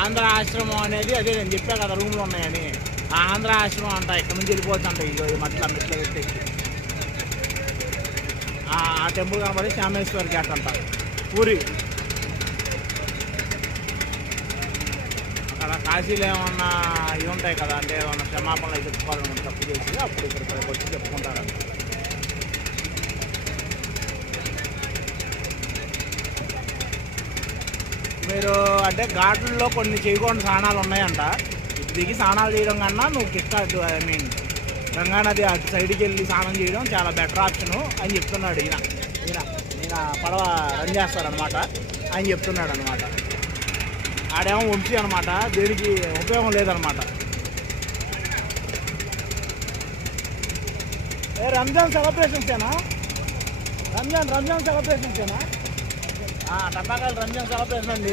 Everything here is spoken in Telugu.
ఆంధ్ర ఆశ్రమం అనేది అదే నేను చెప్పా కదా రూమ్లు ఉన్నాయని, ఆ ఆంధ్ర ఆశ్రమం అంట. ఇక్కడ నుంచి వెళ్ళిపోవచ్చు అంట. ఇగో ఈ మెట్ల పెట్టేసి ఆ టెంపుల్ కనబడి శ్యామేశ్వర్ ఘాట్ అంట పూరి. అక్కడ కాశీలో ఏమన్నా ఇవి ఉంటాయి కదా, అంటే ఏమన్నా క్షమాపణలు చెప్పుకోవాలని తప్పు చేసి అప్పుడు ఇక్కడికి వచ్చి చెప్పుకుంటారంట. మీరు అంటే ఘాట్లలో కొన్ని చేయకూడని స్నానాలు ఉన్నాయంట. ఇటు దిగి స్నానాలు చేయడం కన్నా నువ్వు గంగానది అటు సైడ్కి వెళ్ళి స్నానం చేయడం చాలా బెటర్ ఆప్షను అని చెప్తున్నాడు ఈయన పడవ రన్ చేస్తారనమాట. ఆయన చెప్తున్నాడు అనమాట. ఆడేమో వంశీ అనమాట, దేనికి ఉపయోగం లేదనమాట. రంజాన్ సెలబ్రేషన్సేనా? రంజాన్ సెలబ్రేషన్సేనా? టపాకాయలు రంజాన్ సెలబ్రేషన్ అండి.